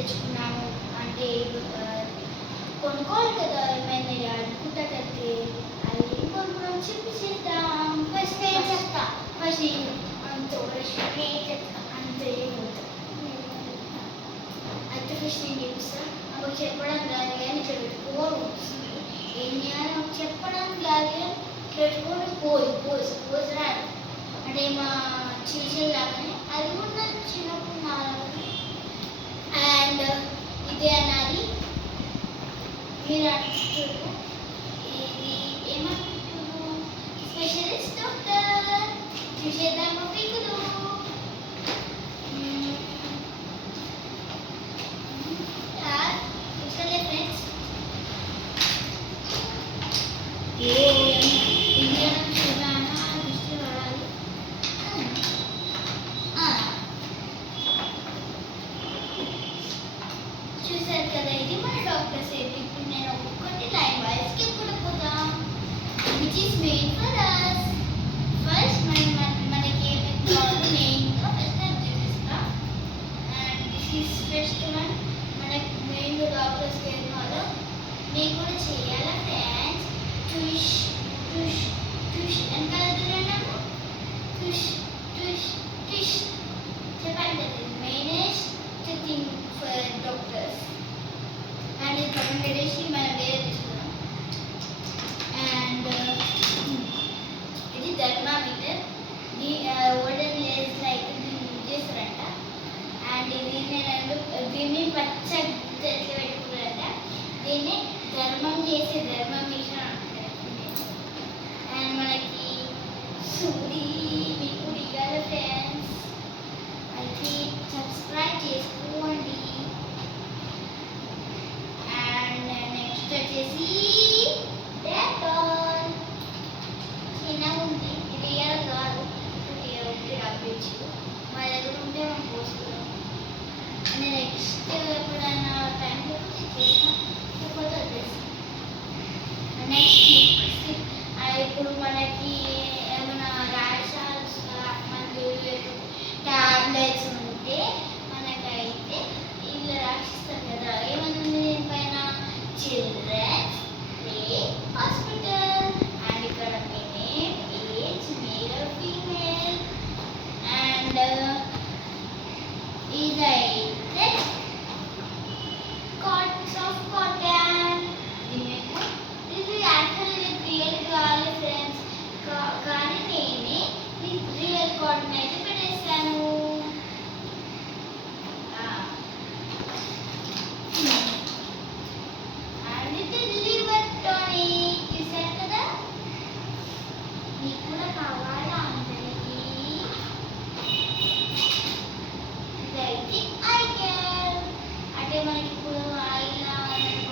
తెచ్చుకున్నాము అంటే కొనుక్కోవాలి కదా, ఏమైనా అనుకుంటా కడితే అది కొనుక్కోవడం చెప్పేసేద్దాం. ఫస్ట్ నేను చెప్తా, ఫస్ట్ నేను అంత చెప్తా, అంత ఏమవుతా అయితే ఫస్ట్ నేను చెప్తా. అప్పుడు చెప్పడం కాదు కానీ ఇక్కడ పెట్టుకోవాలి, ఏం చేయాలి మాకు చెప్పడానికి కాదు కానీ పెట్టుకొని పోయి రాదు అంటే మా చూసేలాగానే అది కూడా చిన్నప్పుడు నా అండ్ ఇదే అన్నది మీరు అంటున్నారు. ఇది ఏమంటున్నారు? స్పెషలిస్ట్ డాక్టర్ చూసేద్దాము పీకులు. చూసలే ఫ్రెండ్స్, చూసారు కదా, ఇది మన డాక్టర్ సేఫ్టీ. ఇప్పుడు నేను ఒక్కొక్కటి లైన్ వైజ్కి కూడా పోతాం, which is main for us. First మనకి ఏమేమి కావాలో మెయిన్గా ఫస్ట్ నేను చూపిస్తాం. And this is first one. మనకి మెయిన్గా డాక్టర్స్కి ఏం కావాలో నేను కూడా చేయాలా ఫ్రెండ్స్. ట్విష్ ట్విష్ ట్విష్ ఎంత చూడండి, ట్విష్ ట్విష్ ట్విష్ చెప్పాలి కదా, మెయినెస్ట్ థింగ్ ఫర్ డాక్టర్స్. అండ్ ఇది పక్కన పెట్టేసి మనం వేరే తీసుకున్నాం. అండ్ ఇది థర్మామీటర్, ఓల్డెన్ డేస్ లైక్ దీన్ని యూజ్ చేస్తారంట. అండ్ ఇది నేను దీన్ని పచ్చ ఎట్లా పెట్టుకున్నారంట, దీన్ని ధర్మం చేసే ధర్మమీటర్ అంటారు. అండ్ మనకి సూది మీకు ఇవ్వాలి ఫ్రెండ్స్, అయితే సబ్స్క్రైబ్ చేసుకోండి. అండ్ నెక్స్ట్ వచ్చేసి డెటాల్, చిన్నగా ఉంది, రియల్ కాదు, రబ్బిచ్చు మా దగ్గర ఉంటే మనం పోసుకున్నాం. అండ్ నెక్స్ట్ ఎప్పుడైనా టైం చేస్తాం, లేకపోతే వదిలేస్తాం. నెక్స్ట్ ఇప్పుడు మనకి ఏమైనా ర్యాషెస్ మందు టాబ్లెట్స్ ఉంటే మనకైతే ఇలా రాసిస్తారు కదా, ఏమైనా దీనిపైన చిల్డ్రన్స్ ప్లే హాస్పిటల్. అండ్ ఇక్కడ name age male or female. And ఇదైతే కాట్స్ ఆఫ్ కాటన్. ఇది యాక్చువల్లీ రియల్ కావాలి ఫ్రెండ్స్, కానీ నేనే రియల్ కాటన్ అయితే పెట్టేస్తాను. అండ్ ఇది లివర్ టానిక్, చూసారు కదా, మీకు కూడా కావాలా అందరికీ. ఇదైతే ఐ కేర్, అంటే మనకి ఇప్పుడు ఆయిల్ ప్రాబ్లమ్స్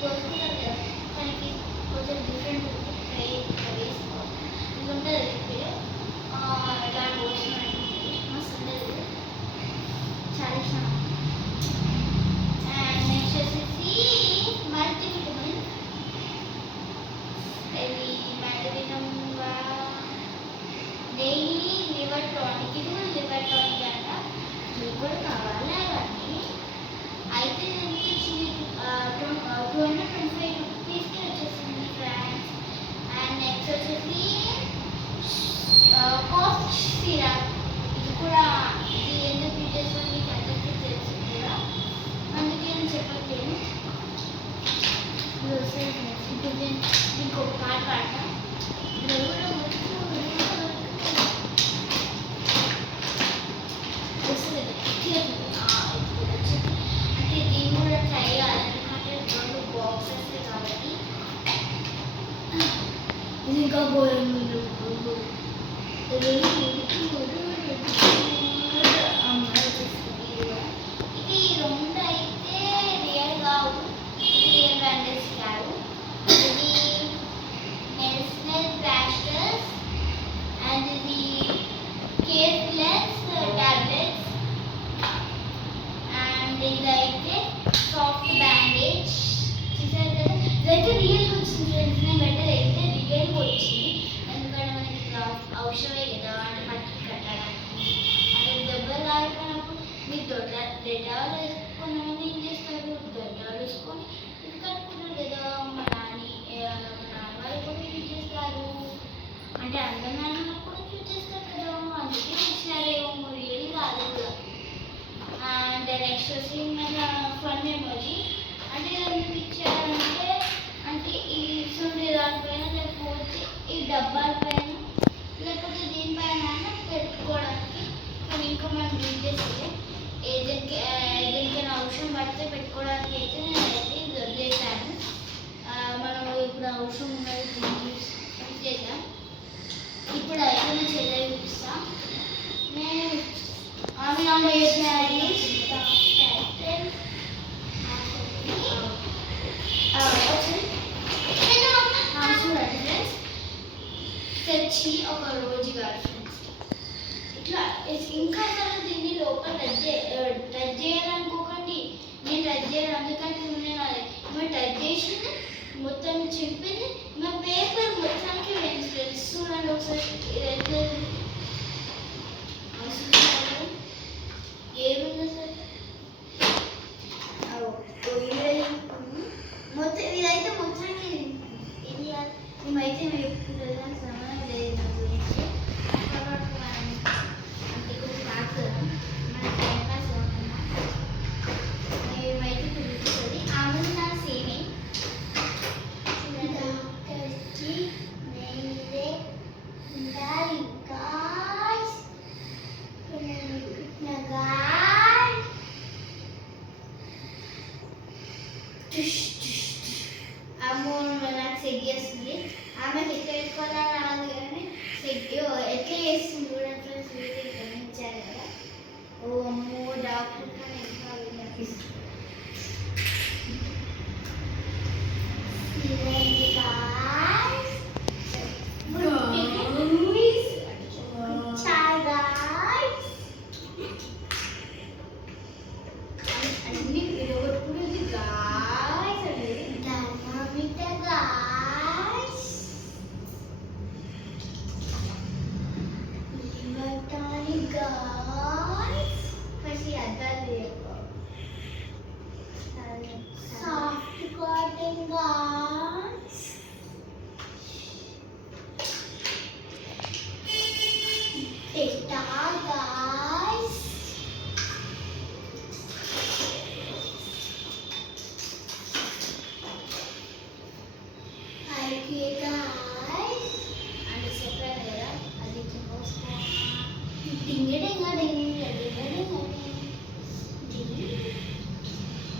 పోసుకుంటారు కదా, మనకి కొంచెం డిఫరెంట్ వేసుకోవాలి. ఇది ఉంటుంది దాని కోసం మస్తు ఉంటుంది, చాలా ఇష్టం. అండ్ నెక్స్ట్ వచ్చేసి మల్టీవిటమిన్, ఇది మల్టీవిటమిన్గా డైలీ లివర్ టానిక్, ఇది కూడా లివర్ టానిక్ అంట. మీకు కూడా కావాలి అవన్నీ. అయితే మీకు 225 రూపీస్కి వచ్చేసింది ఫ్రెండ్స్. అండ్ నెక్స్ట్ వచ్చేసి కాఫ్ సిరప్, ఇది కూడా ఇది ఎందుకు యూజ్ చేస్తాను మీకు అందరికీ తెలుసు కూడా, అందుకే నేను చెప్పట్లేదు. ఇప్పుడు మీకు ఒక పాట పాడతాను. అంటే దీన్ని కూడా ట్రై చేయాలి, ఎందుకంటే 2 బాక్సెస్ కాబట్టి. ఇది ఇంకా ఘోరంగా ఇది 2 అయితే రియల్ కావు, ఇది రియల్ బ్యాండేజ్ కాదు. ఇది మెడిసినల్ ప్లాస్టర్స్ అండ్ ఇది కేర్లెస్ టాబ్లెట్స్. అండ్ ఇదైతే సాఫ్ట్ బ్యాండేజ్, చూసారు కదా, ఇదైతే రియల్గా వచ్చింది ఫ్రెండ్స్. నేను బెటర్ అయితే రియల్గా వచ్చింది, ఎందుకంటే మనకి అవసరమే కదా. వచ్చేసి మన ఫన్ ఎమోజీ. అంటే ఇది ఎందుకు ఇచ్చారంటే అంటే ఈ సుండి దానిపైన లేకపోతే ఈ డబ్బాల పైన లేకపోతే దీనిపైన పెట్టుకోవడానికి. కానీ ఇంకా మనం యూజ్ చేస్తే ఏదైనా అవసరం పడితే పెట్టుకోవడానికి అయితే నేనైతే ఇది వదిలేసాను. మనం ఇప్పుడు అవసరం ఉన్నది దీన్ని యూజ్ చేద్దాం. ఇప్పుడు అయితే నేను చెల్లె చూపిస్తా. నేను ఆమె తెచ్చి ఒక రోజు కాదు ఫ్రెండ్స్ ఇట్లా ఇంకా అసలు దీన్ని లోపల టచ్ చేయాలనుకోకండి. నేను టచ్ చేయాలి అందుకంటే నేను టచ్ చేసింది మొత్తం చెప్పింది మా పేపర్ మొత్తానికి వెళ్ళి ఫ్రెండ్స్ చూడండి ఒకసారి ఇదైతే ఏముంది సార్ మొత్తం ఇదైతే మొత్తానికి ఇది మేమైతే ఎప్పుడు సమయం లేదు నా గురించి అంటే కొంచెం ఆడుతున్నాం మన టైం పాస్ అవుతున్నా మేమైతే తెలుస్తుంది ఆమె నా సేమే అమ్మో నాకు సెట్ చేస్తుంది. ఆమెకి ఎట్లా పెట్టుకోవాలని రాదు కానీ ఎట్లా చేస్తుంది కూడా ఫ్రెండ్స్ వీడియో గమనించారు కదా. ఓ అమ్మో డాక్టర్ కానీ ఇంకా అనిపిస్తుంది. అన్ని విడగొట్టుకునేది గాయస్ అనేది ఫస్ట్ అద్దాలు సాఫ్ట్ కాటన్ గాయస్ టెటా గాయస్ ఐకే గాయస్ అండ్ చెప్పాను కదా అది డింగ డింగ డింగ డింగ డింగ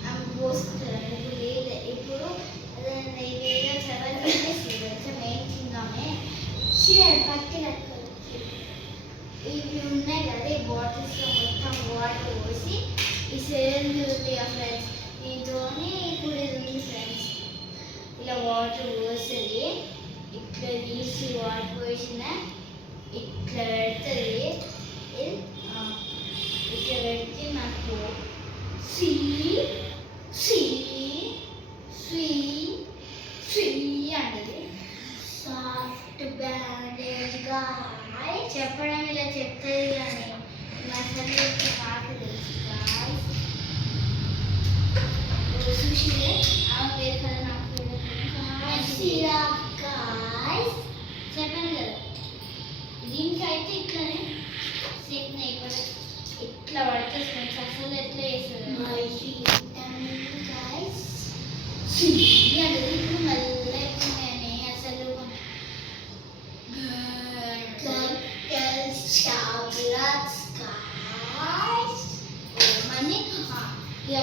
ఆమె పోసుకుంటారు లేదు ఇప్పుడు ఏదో చదవాలి మేయించిందామే పట్టి ఇవి ఉన్నాయి కదా ఈ బాటిల్స్లో మొత్తం వాటర్ పోసి ఈ సెరల్ ఫ్రెండ్స్ దీంతో ఇప్పుడు ఇది ఉంది ఫ్రెండ్స్ ఇలా వాటర్ పోస్తుంది ఇట్లా తీసి వాటర్ పోసిన ఇట్లా పెడుతుంది ఇట్లా పెడితే నాకు సి సి సి సి అంటది సాఫ్ట్ బ్యాండేజ్ గా చెప్పడం ఇలా చెప్తుంది కానీ అసలు నాకు తెలుసు చూసిరే ఆమె పేరు కదా నాకు చెప్పాను కదా దీనికి అయితే ఇట్లానే సేపు ఇట్లా పడుతుంది ఫ్రెండ్స్ అసలు ఎట్లా వేస్తుంది అంటే ఇప్పుడు మళ్ళీ ఎక్కున్నాయని అసలు మనీ ఇక్కడ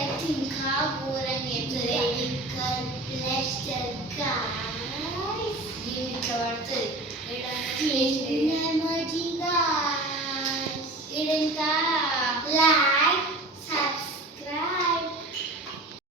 అయితే ఇంకా ఘోరంగా చెప్తుంది దీన్ని ఇట్లా పడుతుంది ఇక్కడ ఇంకా